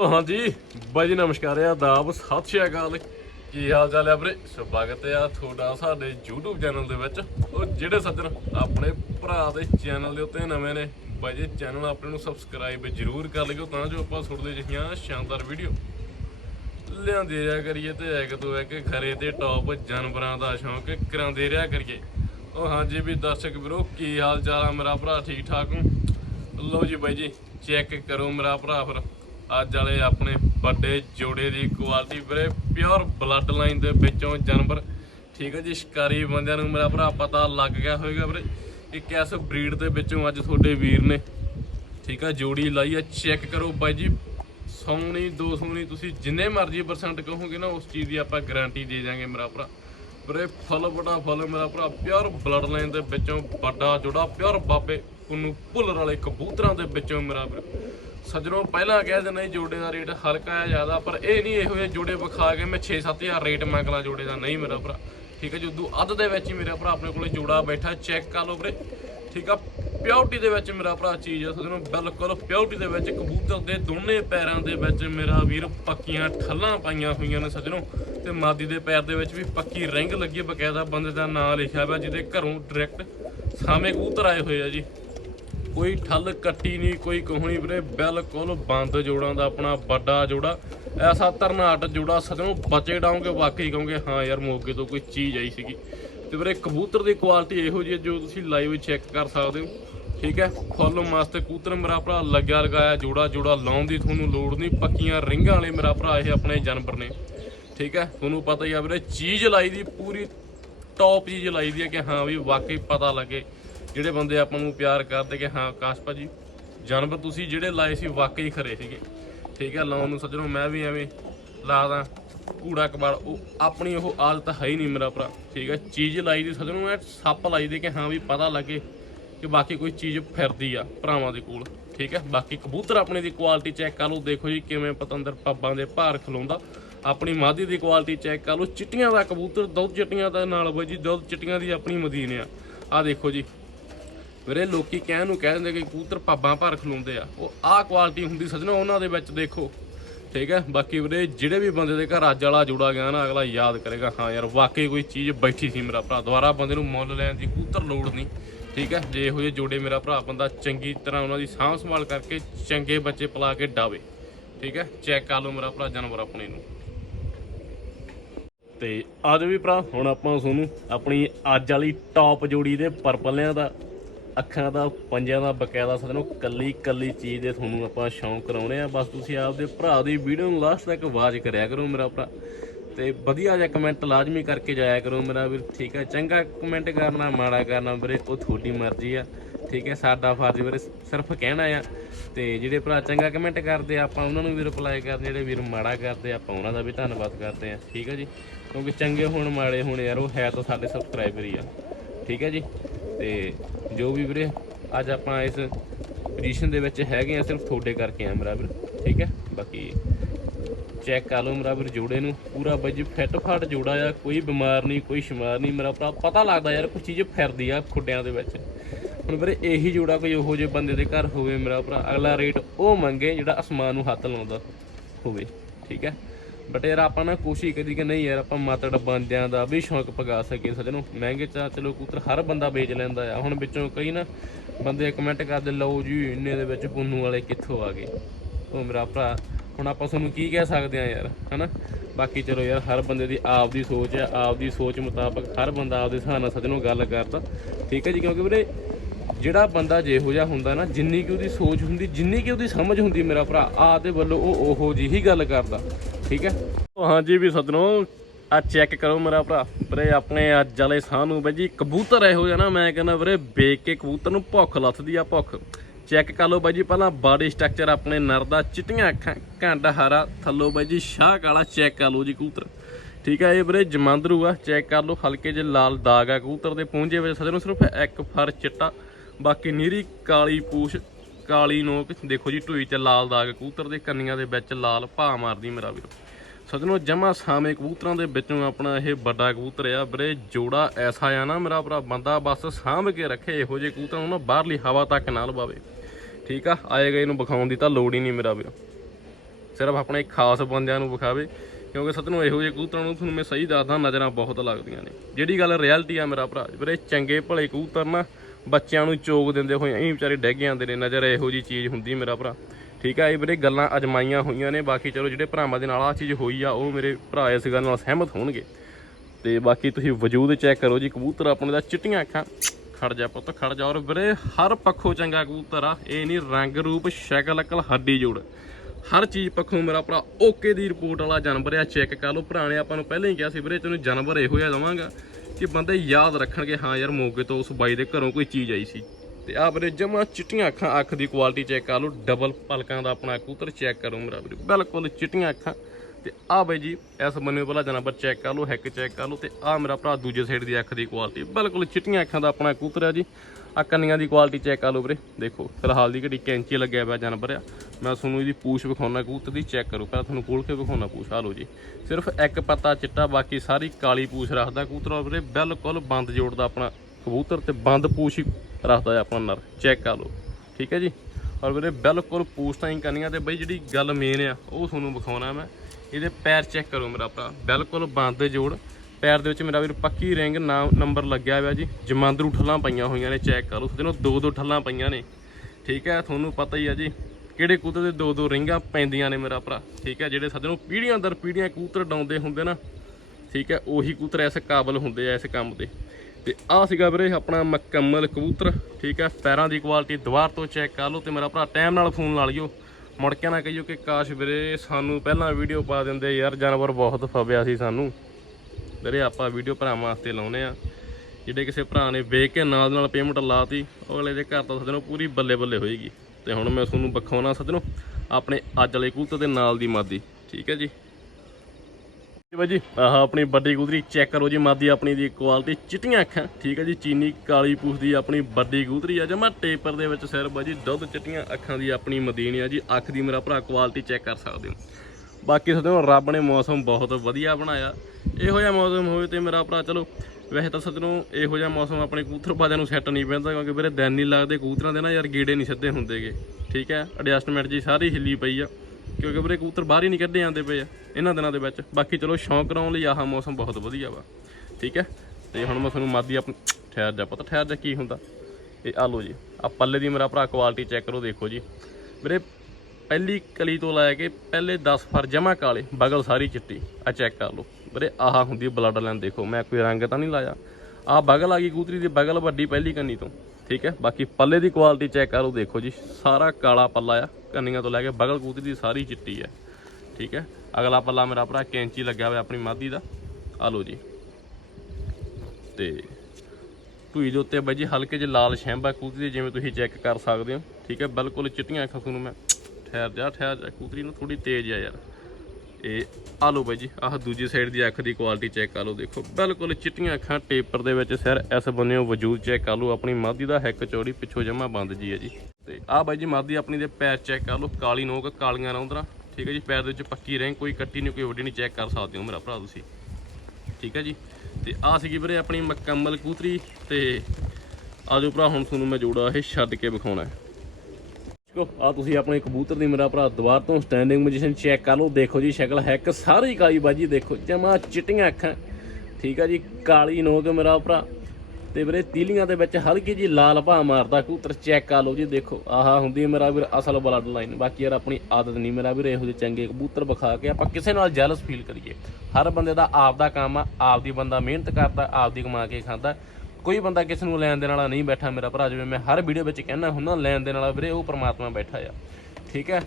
ਉਹ ਹਾਂਜੀ, ਬਾਈ ਜੀ ਨਮਸਕਾਰ ਆ, ਆਦਾਬ, ਸਤਿ ਸ਼੍ਰੀ ਅਕਾਲ। ਕੀ ਹਾਲ ਚਾਲ ਹੈ ਵੀਰੇ? ਸਵਾਗਤ ਹੈ ਤੁਹਾਡਾ ਸਾਡੇ YouTube ਚੈਨਲ ਦੇ ਵਿੱਚ। ਉਹ ਜਿਹੜੇ ਸੱਜਣ ਆਪਣੇ ਭਰਾ ਦੇ ਚੈਨਲ ਦੇ ਉੱਤੇ ਨਵੇਂ ਨੇ, ਬਾਈ ਜੀ, ਚੈਨਲ ਆਪਣੇ ਨੂੰ ਸਬਸਕ੍ਰਾਈਬ ਜ਼ਰੂਰ ਕਰ ਲਿਓ ਤਾਂ ਜੋ ਆਪਾਂ ਤੁਹਾਡੇ ਜਿਹੀਆਂ ਸ਼ਾਨਦਾਰ ਵੀਡੀਓ ਲਿਆਂਦੇ ਰਿਹਾ ਕਰੀਏ ਤੇ ਇੱਕ ਤੋਂ ਇੱਕ ਘਰੇ ਤੇ ਟੌਪ ਜਾਨਵਰਾਂ ਦਾ ਸ਼ੌਂਕ ਕਰਾਉਂਦੇ ਰਿਹਾ ਕਰੀਏ। ਉਹ ਹਾਂਜੀ ਵੀ ਦਰਸ਼ਕ ਵੀਰੋ, ਕੀ ਹਾਲ ਚਾਲ ਆ ਮੇਰਾ ਭਰਾ? ਠੀਕ ਠਾਕ ਹੋ? ਲਓ ਜੀ ਬਾਈ ਜੀ ਚੈੱਕ ਕਰੋ ਮੇਰਾ ਭਰਾ ਫਿਰ। ਅੱਜ ਵਾਲੇ ਆਪਣੇ ਵੱਡੇ ਜੋੜੇ ਦੀ ਕੁਆਲਿਟੀ ਵੀਰੇ ਪਿਓਰ ਬਲੱਡ ਲਾਈਨ ਦੇ ਵਿੱਚੋਂ ਜਾਨਵਰ। ਠੀਕ ਹੈ ਜੀ, ਸ਼ਿਕਾਰੀ ਬੰਦਿਆਂ ਨੂੰ ਮੇਰਾ ਭਰਾ ਪਤਾ ਲੱਗ ਗਿਆ ਹੋਵੇਗਾ ਵੀਰੇ ਕਿ ਕਿਸ ਬਰੀਡ ਦੇ ਵਿੱਚੋਂ ਅੱਜ ਤੁਹਾਡੇ ਵੀਰ ਨੇ। ਠੀਕ ਆ, ਜੋੜੀ ਲਾਈ ਆ ਚੈੱਕ ਕਰੋ ਬਾਈ ਜੀ, ਸੋਹਣੀ, ਦੋ ਸੋਹਣੀ, ਤੁਸੀਂ ਜਿੰਨੇ ਮਰਜ਼ੀ ਪਰਸੈਂਟ ਕਹੋਗੇ ਨਾ, ਉਸ ਚੀਜ਼ ਦੀ ਆਪਾਂ ਗਾਰੰਟੀ ਦੇ ਜਾਾਂਗੇ ਮੇਰਾ ਭਰਾ। ਵੀਰੇ, ਫਲ ਬੜਾ ਫਲ ਮੇਰਾ ਭਰਾ ਪਿਓਰ ਬਲੱਡ ਲਾਈਨ ਦੇ ਵਿੱਚੋਂ ਵੱਡਾ ਜੋੜਾ ਪਿਓਰ ਬਾਬੇ ਉਹਨੂੰ ਭੁੱਲਰ ਵਾਲੇ ਕਬੂਤਰਾਂ ਦੇ ਵਿੱਚੋਂ ਮੇਰਾ ਵੀਰ ਸੱਜਣੋਂ, ਪਹਿਲਾਂ ਕਹਿ ਦਿੰਦਾ ਜੋੜੇ ਦਾ ਰੇਟ ਹਲਕਾ ਹੈ ਜ਼ਿਆਦਾ, ਪਰ ਇਹ ਨਹੀਂ, ਇਹੋ ਜਿਹੇ ਜੋੜੇ ਵਿਖਾ ਕੇ ਮੈਂ 6-7000 ਰੇਟ ਮੰਗਲਾ ਜੋੜੇ ਦਾ। ਨਹੀਂ ਮੇਰਾ ਭਰਾ, ਠੀਕ ਹੈ, ਜਦੋਂ ਅੱਧ ਦੇ ਵਿੱਚ ਹੀ ਮੇਰਾ ਭਰਾ ਆਪਣੇ ਕੋਲੇ ਜੋੜਾ ਬੈਠਾ, ਚੈੱਕ ਕਰ ਲਓ ਵੀਰੇ, ਠੀਕ ਆ ਪਿਓਰਟੀ ਦੇ ਵਿੱਚ ਮੇਰਾ ਭਰਾ ਚੀਜ਼ ਆ ਸੱਜਣੋਂ, ਬਿਲਕੁਲ ਪਿਓਰਟੀ ਦੇ ਵਿੱਚ ਕਬੂਤਰ ਦੇ ਦੋਨੇ ਪੈਰਾਂ ਦੇ ਵਿੱਚ ਮੇਰਾ ਵੀਰ ਪੱਕੀਆਂ ਠੱਲਾਂ ਪਾਈਆਂ ਹੋਈਆਂ ਨੇ ਸੱਜਣੋਂ, ਤੇ ਮਾਦੀ ਦੇ ਪੈਰ ਦੇ ਵਿੱਚ ਵੀ ਪੱਕੀ ਰਿੰਗ ਲੱਗੀ ਬਕਾਇਦਾ ਬੰਦੇ ਦਾ ਨਾਮ ਲਿਖਿਆ ਹੋਇਆ ਜਿਹਦੇ ਘਰੋਂ ਡਾਇਰੈਕਟ ਸਾਵੇਂ ਕਬੂਤਰ ਆਏ ਹੋਏ ਆ ਜੀ। ਕੋਈ ਠੱਲ ਕੱਟੀ ਨਹੀਂ, ਕੋਈ ਕੋਹਣੀ ਵੀਰੇ, ਬਿਲਕੁਲ ਬੰਦ ਜੋੜਾਂ ਦਾ ਆਪਣਾ ਵੱਡਾ ਜੋੜਾ। ਐਸਾ ਤਰਨਾਟ ਜੋੜਾ ਸਦੋਂ ਬਚੇ ਡਾਉਂਗੇ ਵਾਕਈ ਕਹੋਗੇ, ਹਾਂ ਯਾਰ ਮੋਗੇ ਤੋਂ ਕੋਈ ਚੀਜ਼ ਆਈ ਸੀਗੀ। ਤੇ ਵੀਰੇ ਕਬੂਤਰ ਦੀ ਕੁਆਲਿਟੀ ਇਹੋ ਜਿਹੀ ਹੈ ਜੋ ਤੁਸੀਂ ਲਾਈਵ ਚੈੱਕ ਕਰ ਸਕਦੇ ਹੋ। ਠੀਕ ਹੈ, ਫੁੱਲ ਮਸਤ ਕਬੂਤਰ ਮੇਰਾ ਭਰਾ ਲੱਗਿਆ ਲਗਾਇਆ ਜੋੜਾ ਜੋੜਾ ਲਾਉਣ ਦੀ ਤੁਹਾਨੂੰ ਲੋੜ ਨਹੀਂ। ਪੱਕੀਆਂ ਰਿੰਗਾਂ ਵਾਲੇ ਮੇਰਾ ਭਰਾ ਇਹ ਆਪਣੇ ਜਾਨਵਰ ਨੇ। ਠੀਕ ਹੈ, ਤੁਹਾਨੂੰ ਪਤਾ ਹੀ ਆ ਵੀਰੇ, ਚੀਜ਼ ਲਾਈ ਦੀ, ਪੂਰੀ ਟੌਪ ਚੀਜ਼ ਲਾਈ ਦੀ ਹੈ ਕਿ ਹਾਂ ਵੀ ਵਾਕਈ ਪਤਾ ਲੱਗੇ। ਜਿਹੜੇ ਬੰਦੇ ਆਪਾਂ ਨੂੰ ਪਿਆਰ ਕਰਦੇ ਕਿ ਹਾਂ ਆਕਾਸ਼ ਭਾਜੀ, ਜਨਮ ਤੁਸੀਂ ਜਿਹੜੇ ਲਾਏ ਸੀ ਵਾਕਈ ਖਰੇ ਸੀਗੇ। ਠੀਕ ਹੈ, ਲਾਉਣ ਨੂੰ ਸੱਜਣੋ ਮੈਂ ਵੀ ਐਵੇਂ ਲਾਦਾ ਕੂੜਾ ਕਬਾੜ, ਉਹ ਆਪਣੀ ਉਹ ਆਦਤ ਹੈ ਹੀ ਨਹੀਂ ਮੇਰਾ ਭਰਾ। ਠੀਕ ਹੈ, ਚੀਜ਼ ਲਾਈ ਦੀ ਸੱਜਣੋ ਐ ਸੱਪ ਲਾਈ ਦੇ ਕਿ ਹਾਂ ਵੀ ਪਤਾ ਲੱਗੇ ਕਿ ਬਾਕੀ ਕੋਈ ਚੀਜ਼ ਫਿਰਦੀ ਆ ਭਰਾਵਾਂ ਦੇ ਕੋਲ। ਠੀਕ ਹੈ, ਬਾਕੀ ਕਬੂਤਰ ਆਪਣੇ ਦੀ ਕੁਆਲਿਟੀ ਚੈੱਕ ਕਰ ਲਓ, ਦੇਖੋ ਜੀ ਕਿਵੇਂ ਪਤੰਦਰ ਪੱਬਾਂ ਦੇ ਭਾਰ ਖਲੋਂਦਾ। ਆਪਣੀ ਮਾਦੀ ਦੀ ਕੁਆਲਿਟੀ ਚੈੱਕ ਕਰ ਲਓ, ਚਿੱਟੀਆਂ ਦਾ ਕਬੂਤਰ, ਦੁੱਧ ਚਿੱਟੀਆਂ ਦਾ ਨਾਲ ਬਾਈ ਜੀ, ਦੁੱਧ ਚਿੱਟੀਆਂ ਦੀ ਆਪਣੀ ਮਦੀਨ ਆ। ਆ ਦੇਖੋ ਜੀ ਵੀਰੇ ਲੋਕੀ ਕਹਿਣ ਨੂੰ ਕਹਿ ਦਿੰਦੇ ਕਿ ਕਬੂਤਰ ਪਾਬਾਂ ਭਰ ਖਲੋਂਦੇ ਆ। ਉਹ ਆਹ ਕੁਆਲਿਟੀ ਹੁੰਦੀ ਸੱਜਣਾ, ਉਹਨਾਂ ਦੇ ਵਿੱਚ ਦੇਖੋ। ਠੀਕ ਹੈ? ਬਾਕੀ ਵੀਰੇ ਜਿਹੜੇ ਵੀ ਬੰਦੇ ਦੇ ਘਰ ਅੱਜ ਵਾਲਾ ਜੁੜਾ ਗਿਆ ਨਾ, ਅਗਲਾ ਯਾਦ ਕਰੇਗਾ। ਹਾਂ ਯਾਰ, ਵਾਕਈ ਕੋਈ ਚੀਜ਼ ਬੈਠੀ ਸੀ ਮੇਰਾ ਭਰਾ। ਦੁਬਾਰਾ ਬੰਦੇ ਨੂੰ ਮੁੱਲ ਲੈਣ ਦੀ ਕਬੂਤਰ ਲੋੜ ਨਹੀਂ। ਠੀਕ ਹੈ? ਜੇ ਇਹੋ ਜਿਹੇ ਜੋੜੇ ਮੇਰਾ ਭਰਾ ਬੰਦਾ ਚੰਗੀ ਤਰ੍ਹਾਂ ਉਹਨਾਂ ਦੀ ਸਾਂਭ ਸੰਭਾਲ ਕਰਕੇ ਚੰਗੇ ਬੱਚੇ ਪਲਾ ਕੇ ਡਾਵੇ। ਠੀਕ ਹੈ? ਚੈੱਕ ਕਰ ਲਓ ਮੇਰਾ ਭਰਾ, ਜਾਨਵਰ ਆਪਣੇ ਨੂੰ। ਤੇ ਅੱਜ ਵੀ ਭਰਾ, ਹੁਣ ਆਪਾਂ ਤੁਹਾਨੂੰ ਆਪਣੀ ਅੱਜ ਵਾਲੀ ਟੌਪ ਜੋੜੀ ਦੇ ਪਰਪਲਿਆਂ ਦਾ ਅੱਖਾਂ ਦਾ, ਪੰਜਾਂ ਦਾ, ਬਕਾਇਦਾ ਸਾਨੂੰ ਕੱਲੀ ਕੱਲੀ ਚੀਜ਼ ਦੇ ਤੁਹਾਨੂੰ ਆਪਾਂ ਸ਼ੌਂਕ ਕਰਾਉਣੇ ਆ ਬਸ ਤੁਸੀਂ ਆਪਦੇ ਭਰਾ ਦੀ ਵੀਡੀਓ ਨੂੰ ਲਾਸਟ ਤੱਕ ਆਵਾਜ਼ ਕਰਿਆ ਕਰੋ ਮੇਰਾ ਭਰਾ। ਤੇ ਵਧੀਆ ਜਿਹਾ ਕਮੈਂਟ ਲਾਜ਼ਮੀ ਕਰਕੇ ਜਾਇਆ ਕਰੋ ਮੇਰਾ ਵੀਰ, ਠੀਕ ਹੈ? ਚੰਗਾ ਕਮੈਂਟ ਕਰਨਾ, ਮਾੜਾ ਕਰਨਾ ਵੀਰੇ, ਉਹ ਤੁਹਾਡੀ ਮਰਜ਼ੀ ਆ। ਠੀਕ ਹੈ? ਸਾਡਾ ਫਰਜ਼ ਵੀਰੇ ਸਿਰਫ ਕਹਿਣਾ ਆ। ਤੇ ਜਿਹੜੇ ਭਰਾ ਚੰਗਾ ਕਮੈਂਟ ਕਰਦੇ ਆਪਾਂ ਉਹਨਾਂ ਨੂੰ ਵੀ ਰਿਪਲਾਈ ਕਰਦੇ ਜਿਹੜੇ ਵੀਰ ਮਾੜਾ ਕਰਦੇ ਆਪਾਂ ਉਹਨਾਂ ਦਾ ਵੀ ਧੰਨਵਾਦ ਕਰਦੇ ਆ ਠੀਕ ਹੈ ਜੀ? ਕਿਉਂਕਿ ਚੰਗੇ ਹੋਣ, ਮਾੜੇ ਹੋਣ ਯਾਰ, ਉਹ ਹੈ ਤਾਂ ਸਾਡੇ ਸਬਸਕ੍ਰਾਈਬਰ ਹੀ ਆ। ਠੀਕ ਹੈ ਜੀ? ਤੇ ਜੋ ਵੀ ਵੀਰੇ, ਅੱਜ ਆਪਾਂ ਇਸ ਪੋਜੀਸ਼ਨ ਦੇ ਵਿੱਚ ਹੈਗੇ ਆ, ਸਿਰਫ ਤੁਹਾਡੇ ਕਰਕੇ ਆ ਬਰਾਬਰ, ਠੀਕ ਹੈ? ਬਾਕੀ ਚੈੱਕ ਕਰ ਲਓ ਮੇਰਾ ਵੀਰ ਜੋੜੇ ਨੂੰ, ਪੂਰਾ ਬੱਜ ਫਿੱਟ ਫਾਟ ਜੋੜਾ ਆ, ਕੋਈ ਬਿਮਾਰ ਨਹੀਂ, ਕੋਈ ਸ਼ਿਮਾਰ ਨਹੀਂ, ਮੇਰਾ ਭਰਾ ਪਤਾ ਲੱਗਦਾ ਯਾਰ ਕੋਈ ਚੀਜ਼ ਫਿਰਦੀ ਆ ਖੁੱਡਿਆਂ ਦੇ ਵਿੱਚ। ਹੁਣ ਵੀਰੇ ਇਹੀ ਜੋੜਾ ਕੋਈ ਉਹੋ ਜਿਹੇ ਬੰਦੇ ਦੇ ਘਰ ਹੋਵੇ ਮੇਰਾ ਭਰਾ, ਅਗਲਾ ਰੇਟ ਉਹ ਮੰਗੇ ਜਿਹੜਾ ਅਸਮਾਨ ਨੂੰ ਹੱਥ ਲਾਉਂਦਾ ਹੋਵੇ, ਠੀਕ ਹੈ? ਬਟ ਯਾਰ ਆਪਾਂ ਨਾ ਕੋਸ਼ਿਸ਼ ਕਰੀ ਕਿ ਨਹੀਂ ਯਾਰ ਆਪਾਂ ਮਾਤੜ ਬੰਦਿਆਂ ਦਾ ਵੀ ਸ਼ੌਂਕ ਪਗਾ ਸਕੀਏ ਸਜਣੋ। ਮਹਿੰਗੇ ਚਾ ਚਲੋ ਕੂਤਰ ਹਰ ਬੰਦਾ ਵੇਚ ਲੈਂਦਾ ਆ। ਹੁਣ ਵਿੱਚੋਂ ਕਈ ਨਾ ਬੰਦੇ ਕਮੈਂਟ ਕਰਦੇ, ਲਓ ਜੀ ਇੰਨੇ ਦੇ ਵਿੱਚ ਪੁੰਨੂ ਵਾਲੇ ਕਿੱਥੋਂ ਆ ਗਏ? ਉਹ ਮੇਰਾ ਭਰਾ, ਹੁਣ ਆਪਾਂ ਤੁਹਾਨੂੰ ਕੀ ਕਹਿ ਸਕਦੇ ਆ ਯਾਰ, ਹਨਾ? ਬਾਕੀ ਚਲੋ ਯਾਰ ਹਰ ਬੰਦੇ ਦੀ ਆਪ ਦੀ ਸੋਚ ਹੈ ਆਪ ਦੀ ਸੋਚ ਮੁਤਾਬਕ ਹਰ ਬੰਦਾ ਆਪਦੇ ਹਿਸਾਬ ਨਾਲ ਸਜਣੋ ਗੱਲ ਕਰਦਾ। ਠੀਕ ਹੈ ਜੀ, ਕਿਉਂਕਿ ਵੀਰੇ ਜਿਹੜਾ ਬੰਦਾ ਜਿਹੋ ਜਿਹਾ ਹੁੰਦਾ ਨਾ, ਜਿੰਨੀ ਕਿ ਉਹਦੀ ਸੋਚ ਹੁੰਦੀ, ਜਿੰਨੀ ਕਿ ਉਹਦੀ ਸਮਝ ਹੁੰਦੀ ਮੇਰਾ ਭਰਾ ਆ ਦੇ ਵੱਲੋਂ ਉਹ ਉਹੋ ਜਿਹੀ ਹੀ ਗੱਲ ਕਰਦਾ। ਠੀਕ ਹੈ? ਹਾਂਜੀ ਵੀ ਸਦਨੋ ਆ ਚੈੱਕ ਕਰੋ ਮੇਰਾ ਭਰਾ। ਵੀਰੇ, ਆਪਣੇ ਅੱਜ ਵਾਲੇ ਸਾਹ ਨੂੰ ਬਈ ਜੀ, ਕਬੂਤਰ ਇਹੋ ਜਿਹਾ ਨਾ, ਮੈਂ ਕਹਿੰਦਾ ਵੀਰੇ, ਵੇਖ ਕੇ ਕਬੂਤਰ ਨੂੰ ਭੁੱਖ ਲੱਥਦੀ ਆ, ਭੁੱਖ। ਚੈੱਕ ਕਰ ਲਓ ਬਾਈ ਜੀ, ਪਹਿਲਾਂ ਬਾਡੀ ਸਟਰਕਚਰ ਆਪਣੇ ਨਰ ਦਾ, ਚਿੱਟੀਆਂ ਅੱਖਾਂ, ਘੰਡ ਹਾਰਾ, ਥੱਲੋ ਬਾਈ ਜੀ, ਸ਼ਾਹ ਕਾਲਾ ਚੈੱਕ ਕਰ ਲਓ ਜੀ ਕਬੂਤਰ। ਠੀਕ ਹੈ ਇਹ ਵੀਰੇ, ਜਮਾਂਦਰੂ ਆ ਚੈੱਕ ਕਰ ਲਓ, ਹਲਕੇ ਜਿਹੇ ਲਾਲ ਦਾਗ ਆ ਕਬੂਤਰ ਦੇ, ਪੂੰਝੇ ਵਿੱਚ ਸਦੇ ਨੂੰ ਸਿਰਫ ਇੱਕ ਫਰ ਚਿੱਟਾ, ਬਾਕੀ ਨੀਰੀ ਕਾਲੀ ਪੂਛ ਕਾਲੀ ਨੋਕ, ਦੇਖੋ ਜੀ, ਢੂਈ ਤੇ ਲਾਲ ਦਾਗ, ਕਬੂਤਰ ਦੇ ਕੰਨੀਆਂ ਦੇ ਵਿੱਚ ਲਾਲ ਭਾ ਮਾਰਦੀ ਮੇਰਾ ਵੀਰ। ਸਜਣੋ, ਜਮਾ ਸਾਵੇਂ ਕਬੂਤਰਾਂ ਦੇ ਵਿੱਚੋਂ ਆਪਣਾ ਇਹ ਵੱਡਾ ਕਬੂਤਰ ਆ। ਵੀਰੇ, ਜੋੜਾ ਐਸਾ ਆ ਨਾ ਮੇਰਾ ਭਰਾ, ਬੰਦਾ ਬਸ ਸਾਂਭ ਕੇ ਰੱਖੇ, ਇਹੋ ਜਿਹੇ ਕਬੂਤਰਾਂ ਨੂੰ ਨਾ ਬਾਹਰਲੀ ਹਵਾ ਤੱਕ ਨਾ ਲਵਾਵੇ। ਠੀਕ ਆ, ਆਏ ਗਏ ਨੂੰ ਵਿਖਾਉਣ ਦੀ ਤਾਂ ਲੋੜ ਹੀ ਨਹੀਂ ਮੇਰਾ ਵੀਰ। ਸਿਰਫ ਆਪਣੇ ਖਾਸ ਬੰਦਿਆਂ ਨੂੰ ਵਿਖਾਵੇ, ਕਿਉਂਕਿ ਸੱਤ ਇਹੋ ਜਿਹੇ ਕਬੂਤਰਾਂ ਨੂੰ ਤੁਹਾਨੂੰ ਮੈਂ ਸਹੀ ਦੱਸਦਾ, ਨਜ਼ਰਾਂ ਬਹੁਤ ਲੱਗਦੀਆਂ ਨੇ। ਜਿਹੜੀ ਗੱਲ ਰਿਐਲਿਟੀ ਆ ਮੇਰਾ ਭਰਾ, ਵੀਰੇ, ਚੰਗੇ ਭਲੇ ਕਬੂਤਰ ਨਾ ਬੱਚਿਆਂ ਨੂੰ ਚੋਗ ਦਿੰਦੇ ਹੋਏ ਐਂ ਵਿਚਾਰੇ ਡਹਿ ਜਾਂਦੇ ਨੇ, ਨਜ਼ਰ ਇਹੋ ਜੀ ਚੀਜ਼ ਹੁੰਦੀ ਮੇਰਾ ਭਰਾ। ਠੀਕ ਆ, ਇਹ ਵੀਰੇ ਗੱਲਾਂ ਅਜਮਾਈਆਂ ਹੋਈਆਂ ਨੇ, ਬਾਕੀ ਚਲੋ ਜਿਹੜੇ ਭਰਾਵਾਂ ਦੇ ਨਾਲ ਆ ਚੀਜ਼ ਹੋਈ ਆ, ਉਹ ਮੇਰੇ ਭਰਾ ਇਸ ਗੱਲ ਨਾਲ ਸਹਿਮਤ ਹੋਣਗੇ। ਤੇ ਬਾਕੀ ਤੁਸੀਂ ਵਜੂਦ ਚੈੱਕ ਕਰੋ ਜੀ, ਕਬੂਤਰ ਆਪਣੇ ਦਾ ਚਿੱਟੀਆਂ ਅੱਖਾਂ। ਖੜ ਜਾ ਪੁੱਤ, ਖੜ ਜਾ। ਔਰ ਵੀਰੇ, ਹਰ ਪੱਖੋਂ ਚੰਗਾ ਕਬੂਤਰ ਆ, ਇਹ ਨਹੀਂ ਰੰਗ ਰੂਪ, ਸ਼ਕਲ, ਅਕਲ, ਹੱਡੀ ਜੋੜ। ਹਰ ਚੀਜ਼ ਪੱਖੋਂ ਮੇਰਾ ਭਰਾ ਓਕੇ ਦੀ ਰਿਪੋਰਟ ਵਾਲਾ ਜਾਨਵਰ ਆ ਚੈੱਕ ਕਰ ਲਓ। ਭਰਾ ਨੇ ਆਪਾਂ ਨੂੰ ਪਹਿਲਾਂ ਹੀ ਕਿਹਾ ਸੀ ਵੀਰੇ, ਤੈਨੂੰ ਜਾਨਵਰ ਇਹੋ ਜਿਹਾ ਦਵਾਂਗਾ। ਕਿ ਬੰਦੇ ਯਾਦ ਰੱਖਣਗੇ, ਹਾਂ ਯਾਰ ਮੋਗੇ ਤੋਂ ਉਸ ਬਾਈ ਦੇ ਘਰੋਂ ਕੋਈ ਚੀਜ਼ ਆਈ ਸੀ। ਤੇ ਆ ਵੀਰੇ ਜਮਾ ਚਿੱਟੀਆਂ ਅੱਖਾਂ, ਅੱਖ ਦੀ ਕੁਆਲਿਟੀ ਚੈੱਕ ਕਰ ਲਓ ਡਬਲ ਪਲਕਾਂ ਦਾ ਆਪਣਾ ਕੂਤਰ ਚੈੱਕ ਕਰੋ ਮੇਰਾ ਵੀਰੇ, ਬਿਲਕੁਲ ਚਿੱਟੀਆਂ ਅੱਖਾਂ। ਤੇ ਆ ਬਾਈ ਜੀ, ਇਸ ਬੰਨੇ ਪਹਿਲਾਂ ਜਨਾਬਰ ਚੈੱਕ ਕਰ ਲਓ ਹੈਕ ਚੈੱਕ ਕਰ ਲਓ ਤੇ ਆ ਮੇਰਾ ਭਰਾ ਦੂਜੇ ਸਾਈਡ ਦੀ ਅੱਖ ਦੀ ਕੁਆਲਿਟੀ ਬਿਲਕੁਲ ਚਿੱਟੀਆਂ ਅੱਖਾਂ ਦਾ ਆਪਣਾ ਕਬੂਤਰ ਆ ਜੀ। ਆ ਕੰਨੀਆਂ ਦੀ ਕੁਆਲਿਟੀ ਚੈੱਕ ਕਰ ਲਓ ਵੀਰੇ। ਦੇਖੋ, ਫਿਲਹਾਲ ਦੀ ਘੜੀ ਕੈਂਚੀ ਲੱਗਿਆ ਪਿਆ ਜਾਨਵਰ ਆ। ਮੈਂ ਤੁਹਾਨੂੰ ਇਹਦੀ ਪੂਛ ਵਿਖਾਉਣਾ, ਕਬੂਤਰ ਦੀ ਚੈੱਕ ਕਰੋ। ਪਹਿਲਾਂ ਤੁਹਾਨੂੰ ਖੋਲ ਕੇ ਵਿਖਾਉਣਾ ਪੂਛ ਆ ਲਓ ਜੀ। ਸਿਰਫ ਇੱਕ ਪੱਤਾ ਚਿੱਟਾ, ਬਾਕੀ ਸਾਰੀ ਕਾਲੀ ਪੂਛ ਰੱਖਦਾ ਕਬੂਤਰ ਵੀਰੇ। ਬਿਲਕੁਲ ਬੰਦ ਜੋੜਦਾ ਆਪਣਾ ਕਬੂਤਰ ਤੇ ਬੰਦ ਪੂਛ ਹੀ ਰੱਖਦਾ ਹੈ ਆਪਣਾ ਨਰ। ਚੈੱਕ ਕਰ ਲਓ। ਠੀਕ ਹੈ ਜੀ? ਔਰ ਵੀਰੇ, ਬਿਲਕੁਲ ਪੂਛ ਤਾਂ ਹੀ ਕਰਨੀਆਂ ਤੇ ਬਈ ਜਿਹੜੀ ਗੱਲ ਮੇਨ ਆ, ਉਹ ਤੁਹਾਨੂੰ ਵਿਖਾਉਣਾ ਮੈਂ। ਇਹਦੇ ਪੈਰ ਚੈੱਕ ਕਰੋ ਮੇਰਾ ਭਰਾ। ਬਿਲਕੁਲ ਬੰਦ ਜੋੜ। ਪੈਰ ਦੇ ਵਿੱਚ ਮੇਰਾ ਵੀਰ ਪੱਕੀ ਰਿੰਗ ਨਾਮ ਨੰਬਰ ਲੱਗਿਆ ਹੋਇਆ ਜੀ। ਜਮਾਂਦਰੂ ਠੱਲਾਂ ਪਈਆਂ ਹੋਈਆਂ ਨੇ ਚੈੱਕ ਕਰੋ ਲਓ। ਜਿਹਨੂੰ ਦੋ ਦੋ ਠੱਲਾਂ ਪਈਆਂ ਨੇ। ਠੀਕ ਹੈ, ਤੁਹਾਨੂੰ ਪਤਾ ਹੀ ਆ ਜੀ, ਕਿਹੜੇ ਕਬੂਤਰ ਦੇ ਦੋ ਦੋ ਰਿੰਗਾਂ ਪੈਂਦੀਆਂ ਨੇ ਮੇਰਾ ਭਰਾ। ਠੀਕ ਹੈ, ਜਿਹੜੇ ਸਾਡੇ ਨੂੰ ਪੀੜੀਆਂ ਦਰ ਪੀੜੀਆਂ ਕਬੂਤਰ ਡਾਉਂਦੇ ਹੁੰਦੇ ਨਾ, ਠੀਕ ਹੈ, ਉਹੀ ਕੂਤਰ ਇਸ ਕਾਬਲ ਹੁੰਦੇ ਆ ਇਸ ਕੰਮ ਦੇ। ਤੇ ਆਹ ਸੀਗਾ ਵੀਰੇ ਆਪਣਾ ਮੁਕੰਮਲ ਕਬੂਤਰ ਠੀਕ ਹੈ, ਪੈਰਾਂ ਦੀ ਕੁਆਲਿਟੀ ਦੁਬਾਰ ਤੋਂ ਚੈੱਕ ਕਰ ਲਓ ਤੇ ਮੇਰਾ ਭਰਾ ਟਾਈਮ ਨਾਲ ਫੋਨ ਲਾ ਲਿਓ। ਮੁੜ ਕੇ ਨਾ ਕਹੀਓ ਕਿ ਕਾਸ਼ ਵੀਰੇ ਸਾਨੂੰ ਪਹਿਲਾਂ ਵੀਡੀਓ ਪਾ ਦਿੰਦੇ। ਯਾਰ ਜਾਨਵਰ ਬਹੁਤ ਫਬਿਆ ਸੀ ਸਾਨੂੰ। ਵੀਰੇ ਆਪਾਂ ਵੀਡੀਓ ਭਰਾਵਾਂ ਵਾਸਤੇ ਲਾਉਨੇ ਆ ਜਿਹੜੇ ਕਿਸੇ ਭਰਾ ਨੇ ਵੇਖ ਕੇ ਨਾਲ ਨਾਲ ਪੇਮੈਂਟ ਲਾਤੀ, ਉਹ ਅਗਲੇ ਦੇ ਘਰ ਤੋਂ ਸੱਜਣੋ ਪੂਰੀ ਬੱਲੇ ਬੱਲੇ ਹੋਏਗੀ। ਤੇ ਹੁਣ ਮੈਂ ਤੁਹਾਨੂੰ ਵਿਖਾਉਣਾ ਸੱਜਣੋ, ਆਪਣੇ ਅੱਜ ਵਾਲੇ ਕੂਤ ਦੇ ਨਾਲ ਦੀ ਮਾਦੀ। ਠੀਕ ਹੈ ਜੀ? ਜੀ ਬਾਈ ਜੀ, ਆਹ ਆਪਣੀ ਵੱਡੀ ਕਬੂਤਰੀ ਚੈੱਕ ਕਰੋ ਜੀ, ਮਾਦੀ ਆਪਣੀ ਦੀ ਕੁਆਲਿਟੀ ਚਿੱਟੀਆਂ ਅੱਖਾਂ, ਠੀਕ ਹੈ ਜੀ, ਚੀਨੀ, ਕਾਲੀ ਪੂਛ ਦੀ ਆਪਣੀ ਵੱਡੀ ਕਬੂਤਰੀ ਆ, ਜਮਾ ਟੇਪਰ ਦੇ ਵਿੱਚ ਸਿਰ ਬਾਜੀ ਦੁੱਧ ਚਿੱਟੀਆਂ ਅੱਖਾਂ ਦੀ ਆਪਣੀ ਮਦੀਨ ਆ ਜੀ, ਅੱਖ ਦੀ ਮੇਰਾ ਭਰਾ ਕੁਆਲਿਟੀ ਚੈੱਕ ਕਰ ਸਕਦੇ ਹੋ। ਬਾਕੀ ਸਦਨੋਂ ਰੱਬ ਨੇ ਮੌਸਮ ਬਹੁਤ ਵਧੀਆ ਬਣਾਇਆ। ਇਹੋ ਜਿਹਾ ਮੌਸਮ ਹੋਵੇ ਤੇ ਮੇਰਾ ਭਰਾ, ਚਲੋ, ਵੈਸੇ ਤਾਂ ਸਦਨੋਂ ਇਹੋ ਜਿਹਾ ਮੌਸਮ ਆਪਣੇ ਕਬੂਤਰ ਬਾਜਾਂ ਨੂੰ ਸੈੱਟ ਨਹੀਂ ਪੈਂਦਾ, ਕਿਉਂਕਿ ਵੀਰੇ ਦਿਨ ਨਹੀਂ ਲੱਗਦੇ, ਕਬੂਤਰਾਂ ਦੇ ਨਾ ਯਾਰ ਗੀੜੇ ਨਹੀਂ ਸਿੱਧੇ ਹੁੰਦੇਗੇ। ਠੀਕ ਹੈ ਐਡਜਸਟਮੈਂਟ ਜੀ, ਸਾਰੀ ਹਿੱਲੀ ਪਈ ਆ। ਕਿਉਂਕਿ ਵੀਰੇ ਕਬੂਤਰ ਬਾਹਰ ਹੀ ਨਹੀਂ ਕੱਢੇ ਜਾਂਦੇ ਪਏ ਆ, ਇਹਨਾਂ ਦਿਨਾਂ ਦੇ ਵਿੱਚ। ਬਾਕੀ ਚਲੋ ਸ਼ੌਂਕ ਕਰਾਉਣ ਲਈ ਆਹ ਮੌਸਮ ਬਹੁਤ ਵਧੀਆ ਵਾ। ਠੀਕ ਹੈ? ਤੇ ਹੁਣ ਮੈਂ ਤੁਹਾਨੂੰ ਮਾਦੀ ਆਪਣੀ ਠਹਿਰ ਜਾ ਪਤਾ, ਠਹਿਰ ਜਾ ਕੀ ਹੁੰਦਾ। ਇਹ ਆ ਲਓ ਜੀ, ਆ ਪੱਲੇ ਦੀ ਮੇਰਾ ਭਰਾ ਕੁਆਲਿਟੀ ਚੈੱਕ ਕਰੋ, ਦੇਖੋ ਜੀ। ਵੀਰੇ ਪਹਿਲੀ ਕਲੀ ਤੋਂ ਲੈ ਕੇ ਪਹਿਲੇ 10 ਫਰ ਜਮਾ ਕਾਲੇ, ਬਗਲ ਸਾਰੀ ਚਿੱਟੀ, ਆ ਚੈੱਕ ਕਰ ਲਓ। ਵੀਰੇ ਆਹ ਹੁੰਦੀ ਬਲੱਡ ਲਾਈਨ ਦੇਖੋ, ਮੈਂ ਕੋਈ ਰੰਗ ਤਾਂ ਨਹੀਂ ਲਾਇਆ। ਆ ਬਗਲ ਆ ਗਈ ਕੂਤਰੀ ਦੀ, ਬਗਲ ਵੱਡੀ ਪਹਿਲੀ ਕੰਨੀ ਤੋਂ। ਠੀਕ ਹੈ? ਬਾਕੀ ਪੱਲੇ ਦੀ ਕੁਆਲਿਟੀ ਚੈੱਕ ਕਰੋ ਦੇਖੋ ਜੀ, ਸਾਰਾ ਕਾਲਾ ਪੱਲਾ ਆ। ਕੰਨੀਆਂ ਤੋਂ ਲੈ ਕੇ ਬਗਲ ਕੂਤਰੀ ਦੀ ਸਾਰੀ ਚਿੱਟੀ ਹੈ। ਠੀਕ ਹੈ? ਅਗਲਾ ਪੱਲਾ ਮੇਰਾ ਭਰਾ ਕੈਂਚੀ ਲੱਗਿਆ ਹੋਇਆ ਆਪਣੀ ਮਾਦੀ ਦਾ। ਆ ਲਓ ਜੀ। ਤੇ ਢੂਈ ਦੇ ਉੱਤੇ ਬਾਈ ਜੀ ਹਲਕੇ ਜਿਹੇ ਲਾਲ ਸ਼ੈਂਬਾ ਕੂਤਰੀ ਦੇ, ਜਿਵੇਂ ਤੁਸੀਂ ਚੈੱਕ ਕਰ ਸਕਦੇ ਹੋ। ਠੀਕ ਹੈ? ਬਿਲਕੁਲ ਚਿੱਟੀਆਂ ਅੱਖਾਂ ਤੁਹਾਨੂੰ ਮੈਂ ਠਹਿਰ ਜਾ ਠਹਿਰ ਜਾ। ਕੂਤਰੀ ਨੂੰ ਥੋੜੀ ਤੇਜ਼ ਆ ਯਾਰ। ਇਹ ਆ ਲਓ ਬਾਈ ਜੀ, ਆਹ ਦੂਜੀ ਸਾਈਡ ਦੀ ਅੱਖ ਦੀ ਕੁਆਲਿਟੀ ਚੈੱਕ ਕਰ ਲਓ, ਦੇਖੋ, ਬਿਲਕੁਲ ਚਿੱਟੀਆਂ ਅੱਖਾਂ ਟੇਪਰ ਦੇ ਵਿੱਚ ਸਿਰ ਇਸ ਬੰਨਿਓ ਵਜੂਦ ਚੈੱਕ ਕਰ ਲਓ, ਆਪਣੀ ਮਾਦੀ ਦਾ ਹੈਕ ਚੌੜੀ ਪਿੱਛੋਂ ਜਮਾ ਬੰਦ ਜੀ ਹੈ ਜੀ। ਤੇ ਆਹ ਬਾਈ ਜੀ, ਮਾਦੀ ਆਪਣੀ ਦੇ ਪੈਰ ਚੈੱਕ ਕਰ ਲਓ, ਕਾਲੀ ਨੋਕ, ਕਾਲੀਆਂ ਰੌਂਦਰਾ, ਠੀਕ ਹੈ ਜੀ, ਪੈਰ ਦੇ ਵਿੱਚ ਪੱਕੀ ਰਿੰਗ ਕੋਈ ਕੱਟੀ ਨਹੀਂ, ਕੋਈ ਵੱਡੀ ਨਹੀਂ ਚੈੱਕ ਕਰ ਸਕਦੇ ਹੋ ਮੇਰਾ ਭਰਾ ਤੁਸੀਂ। ਠੀਕ ਹੈ ਜੀ, ਤੇ ਆ ਸੀਗੀ ਵੀਰੇ ਆਪਣੀ ਮੁਕੰਮਲ ਕੂਤਰੀ, ਤੇ ਆਜੋ ਭਰਾ, ਹੁਣ ਤੁਹਾਨੂੰ ਮੈਂ ਜੋੜਾ ਇਹ ਛੱਡ ਕੇ ਵਿਖਾਉਣਾ ਹੈ। ਆ ਤੁਸੀਂ ਆਪਣੇ ਕਬੂਤਰ ਦੀ ਮੇਰਾ ਭਰਾ ਦੁਬਾਰ ਤੋਂ ਸਟੈਂਡਿੰਗ ਪੋਜੀਸ਼ਨ ਚੈੱਕ ਕਰ ਲਓ। ਦੇਖੋ ਜੀ, ਸ਼ਕਲ ਹੈ ਇੱਕ ਸਾਰੀ ਕਾਲੀ ਬਾਜੀ ਦੇਖੋ। ਜਮਾ ਚਿੱਟੀਆਂ ਅੱਖਾਂ। ਠੀਕ ਆ ਜੀ, ਕਾਲੀ ਨੋਕ ਮੇਰਾ ਭਰਾ। ਤੇ ਵੀਰੇ, ਤੀਲੀਆਂ ਦੇ ਵਿੱਚ ਹਲਕੀ ਜੀ ਲਾਲ ਭਾ ਮਾਰਦਾ, ਕਬੂਤਰ ਚੈੱਕ ਕਰ ਲਓ ਜੀ, ਦੇਖੋ। ਆਹਾ ਹੁੰਦੀ ਮੇਰਾ ਵੀਰ, ਅਸਲ ਬਲੱਡ ਲਾਈਨ ਬਾਕੀ ਯਾਰ, ਆਪਣੀ ਆਦਤ ਨਹੀਂ ਮੇਰਾ ਵੀਰ, ਇਹੋ ਜਿਹੇ ਚੰਗੇ ਕਬੂਤਰ ਵਿਖਾ ਕੇ ਆਪਾਂ ਕਿਸੇ ਨਾਲ ਜੈਲਸ ਫੀਲ ਕਰੀਏ। ਹਰ ਬੰਦੇ ਦਾ ਆਪ ਦਾ ਕੰਮ ਆ ਆਪ ਦੀ ਬੰਦਾ ਮਿਹਨਤ ਕਰਦਾ ਆਪ ਦੀ ਕਮਾ ਕੇ ਖਾਂਦਾ। ਕੋਈ ਬੰਦਾ ਕਿਸੇ ਨੂੰ ਲੈਣ ਦੇਣ ਵਾਲਾ ਨਹੀਂ ਬੈਠਾ ਮੇਰਾ ਭਰਾ, ਜਿਵੇਂ ਮੈਂ ਹਰ ਵੀਡੀਓ ਵਿੱਚ ਕਹਿੰਦਾ ਹੁੰਦਾ, ਲੈਣ ਦੇਣ ਵਾਲਾ ਵੀਰੇ, ਉਹ ਪਰਮਾਤਮਾ ਬੈਠਾ ਆ। ਠੀਕ ਹੈ?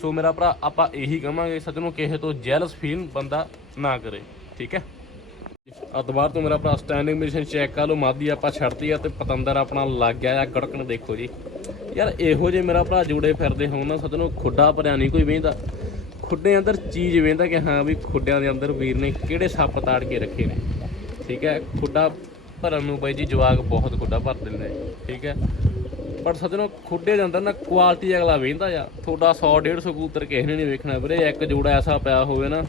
ਸੋ ਮੇਰਾ ਭਰਾ, ਆਪਾਂ ਇਹੀ ਕਹਾਂਗੇ ਸੱਜਣੋ, ਕਿਸੇ ਤੋਂ ਜੈਲਸ ਫੀਲ ਬੰਦਾ ਨਾ ਕਰੇ। ਠੀਕ ਹੈ? ਆ ਤੋਂ ਮੇਰਾ ਭਰਾ ਸਟੈਂਡਿੰਗ ਪੋਜੀਸ਼ਨ ਚੈੱਕ ਕਰ ਲਓ, ਮਾਦੀ ਆਪਾਂ ਛੱਡਤੀ ਆ ਤੇ ਪਤੰਦਰ ਆਪਣਾ ਲੱਗ ਗਿਆ ਆ ਗੜਕਣ ਦੇਖੋ ਜੀ। ਯਾਰ ਇਹੋ ਜੇ ਮੇਰਾ ਭਰਾ ਜੁੜੇ ਫਿਰਦੇ ਹੋਣ ਨਾ ਸੱਜਣੋ, ਖੁੱਡਾ ਭਰਿਆ ਨਹੀਂ ਕੋਈ ਵੇਂਦਾ। ਖੁੱਡੇ ਅੰਦਰ ਚੀਜ਼ ਵੇਂਦਾ ਕਿ ਹਾਂ ਵੀ ਖੁੱਡਿਆਂ ਦੇ ਅੰਦਰ ਵੀਰ ਨੇ ਕਿਹੜੇ ਸੱਪ ਤਾੜ ਕੇ ਰੱਖੇ ਨੇ। ਠੀਕ ਹੈ? ਖੁੱਡਾ ਭਰਨ ਨੂੰ ਬਾਈ ਜੀ ਜਵਾਗ ਬਹੁਤ ਖੁੱਡਾ ਭਰ ਦਿੰਦੇ ਨੇ ਠੀਕ ਹੈ? ਪਰ ਸੱਜਣੋ, ਖੁੱਡੇ ਦੇ ਅੰਦਰ ਨਾ ਕੁਆਲਿਟੀ ਅਗਲਾ ਵੇਂਦਾ ਆ। ਤੁਹਾਡਾ 100 150 ਕਬੂਤਰ ਕਿਸੇ ਨੇ ਨਹੀਂ ਵੇਖਣਾ ਵੀਰੇ, ਇੱਕ ਜੋੜਾ ਐਸਾ ਪਿਆ ਹੋਵੇ ਨਾ,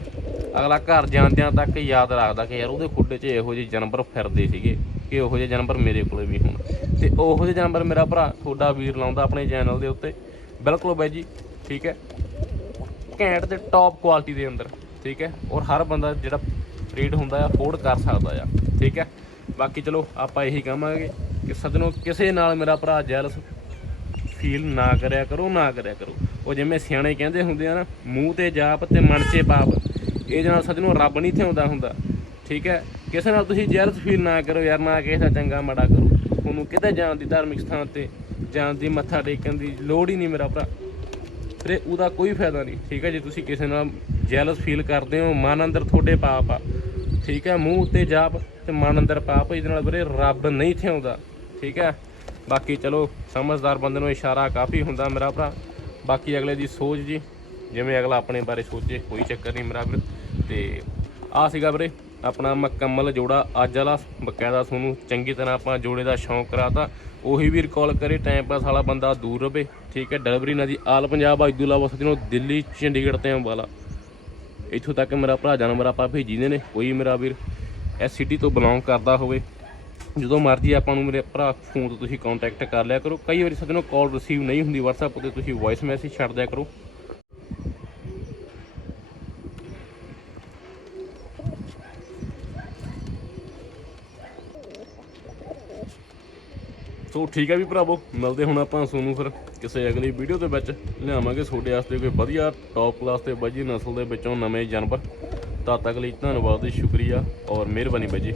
ਅਗਲਾ ਘਰ ਜਾਂਦਿਆਂ ਤੱਕ ਯਾਦ ਰੱਖਦਾ ਕਿ ਯਾਰ ਉਹਦੇ ਖੁੱਡੇ 'ਚ ਇਹੋ ਜਿਹੇ ਜਾਨਵਰ ਫਿਰਦੇ ਸੀਗੇ, ਕਿ ਉਹੋ ਜਿਹੇ ਜਾਨਵਰ ਮੇਰੇ ਕੋਲੇ ਵੀ ਹੋਣ। ਤੇ ਉਹੋ ਜਿਹੇ ਜਾਨਵਰ ਮੇਰਾ ਭਰਾ, ਤੁਹਾਡਾ ਵੀਰ ਲਾਉਂਦਾ ਆਪਣੇ ਚੈਨਲ ਦੇ ਉੱਤੇ। ਬਿਲਕੁਲ ਬਾਈ ਜੀ, ਠੀਕ ਹੈ? ਘੈਂਟ ਤੇ ਟੌਪ ਕੁਆਲਿਟੀ ਦੇ ਅੰਦਰ, ਠੀਕ ਹੈ? ਔਰ ਹਰ ਬੰਦਾ ਜਿਹੜਾ ਰੇਟ ਹੁੰਦਾ ਆ ਅਫੋਰਡ ਕਰ ਸਕਦਾ ਆ, ਠੀਕ ਹੈ? ਬਾਕੀ ਚਲੋ, ਆਪਾਂ ਇਹੀ ਕਹਾਂਗੇ ਕਿ ਸੱਜਣੋ, ਕਿਸੇ ਨਾਲ ਮੇਰਾ ਭਰਾ ਜੈਲਸ ਫੀਲ ਨਾ ਕਰਿਆ ਕਰੋ, ਨਾ ਕਰਿਆ ਕਰੋ। ਉਹ ਜਿਵੇਂ ਸਿਆਣੇ ਕਹਿੰਦੇ ਹੁੰਦੇ ਆ ਨਾ, ਮੂੰਹ ਤੇ ਜਾਪ ਤੇ ਮਨ 'ਚ ਪਾਪ। ਇਹ ਨਾਲ ਸੱਜਣੋ ਰੱਬ ਨਹੀਂ ਥਿਆਉਂਦਾ ਹੁੰਦਾ, ਠੀਕ ਹੈ? ਕਿਸੇ ਨਾਲ ਤੁਸੀਂ ਜੈਲਸ ਫੀਲ ਨਾ ਕਰੋ ਯਾਰ, ਨਾ ਕਿਸੇ ਦਾ ਚੰਗਾ ਮਾੜਾ ਕਰੋ। ਤੁਹਾਨੂੰ ਕਿਤੇ ਜਾਣ ਦੀ ਧਾਰਮਿਕ ਸਥਾਨ ਤੇ ਜਾਣ ਦੀ ਮੱਥਾ ਟੇਕਣ ਦੀ ਲੋੜ ਹੀ ਨਹੀਂ ਮੇਰਾ ਭਰਾ। ਵੀਰੇ, ਉਹਦਾ ਕੋਈ ਫਾਇਦਾ ਨਹੀਂ, ਠੀਕ ਹੈ? ਜੇ ਤੁਸੀਂ ਕਿਸੇ ਨਾਲ ਜੈਲਸ ਫੀਲ ਕਰਦੇ ਹੋ, ਮਨ ਅੰਦਰ ਤੁਹਾਡੇ ਪਾਪ ਆ, ਠੀਕ ਹੈ? ਮੂੰਹ ਉੱਤੇ ਜਾਪ ਤੇ ਮਨ ਅੰਦਰ ਪਾਪ ਇਹਦੇ ਨਾਲ ਵੀਰੇ ਰੱਬ ਨਹੀਂ ਥਿਆਉਂਦਾ ਠੀਕ ਹੈ? ਬਾਕੀ ਚਲੋ, ਸਮਝਦਾਰ ਬੰਦੇ ਨੂੰ ਇਸ਼ਾਰਾ ਕਾਫੀ ਹੁੰਦਾ ਮੇਰਾ ਭਰਾ। ਬਾਕੀ ਅਗਲੇ ਦੀ ਸੋਚ ਜੀ, ਜਿਵੇਂ ਅਗਲਾ ਆਪਣੇ ਬਾਰੇ ਸੋਚੇ, ਕੋਈ ਚੱਕਰ ਨਹੀਂ ਮੇਰਾ ਵੀਰ। ਤੇ ਆ ਸੀਗਾ ਵੀਰੇ, ਆਪਣਾ ਮੁਕੰਮਲ ਜੋੜਾ ਅੱਜ ਵਾਲਾ, ਬਕਾਇਦਾ ਤੁਹਾਨੂੰ ਚੰਗੀ ਤਰ੍ਹਾਂ ਆਪਾਂ ਜੋੜੇ ਦਾ ਸ਼ੌਂਕ ਕਰਾਤਾ। ਉਹੀ ਵੀ ਕਾਲ ਕਰੇ ਟਾਈਮ ਪਾਸ ਵਾਲਾ ਬੰਦਾ ਦੂਰ ਰਵੇ। ਠੀਕ ਹੈ? ਡਿਲੀਵਰੀ ਨਾ ਜੀ ਆਲ ਪੰਜਾਬ, ਅੱਜ ਤੋਂ ਇਲਾਵਾ ਸੱਜਣੋ, ਦਿੱਲੀ, ਚੰਡੀਗੜ੍ਹ ਤੇ ਅੰਬਾਲਾ। ਇੱਥੋਂ ਤੱਕ ਮੇਰਾ ਭਰਾ, ਜਾਨਵਰ ਆਪਾਂ ਭੇਜੀਦੇ ਨੇ, ਕੋਈ ਮੇਰਾ ਵੀਰ। ਇਸ ਸਿਟੀ ਤੋਂ ਬਿਲੋਂਗ ਕਰਦਾ ਹੋਵੇ, ਜਦੋਂ ਮਰਜ਼ੀ ਆਪਾਂ ਨੂੰ ਮੇਰੇ ਭਰਾ ਫੋਨ ਤੋਂ ਤੁਸੀਂ ਕੰਟੈਕਟ ਕਰ ਲਿਆ ਕਰੋ। ਕਈ ਵਾਰੀ ਸੱਜਣੋ ਕਾਲ ਰਿਸੀਵ ਨਹੀਂ ਹੁੰਦੀ WhatsApp ਤੇ, ਤੁਸੀਂ ਵੌਇਸ ਮੈਸੇਜ ਛੱਡ ਦਿਆ ਕਰੋ। ਸੋ ਠੀਕ ਹੈ ਵੀ ਭਰਾਵੋ, ਮਿਲਦੇ ਹੁਣ ਆਪਾਂ ਤੁਹਾਨੂੰ ਫਿਰ ਕਿਸੇ ਅਗਲੀ ਵੀਡੀਓ ਦੇ ਵਿੱਚ। ਲਿਆਵਾਂਗੇ ਤੁਹਾਡੇ ਵਾਸਤੇ ਕੋਈ ਵਧੀਆ ਟੌਪ ਕਲਾਸ ਤੇ ਵਧੀਆ ਨਸਲ ਦੇ ਵਿੱਚੋਂ ਨਵੇਂ ਜਾਨਵਰ। ਤਦ ਤੱਕ ਲਈ ਧੰਨਵਾਦ ਤੇ ਸ਼ੁਕਰੀਆ ਔਰ ਮਿਹਰਬਾਨੀ ਬਾਈ ਜੀ।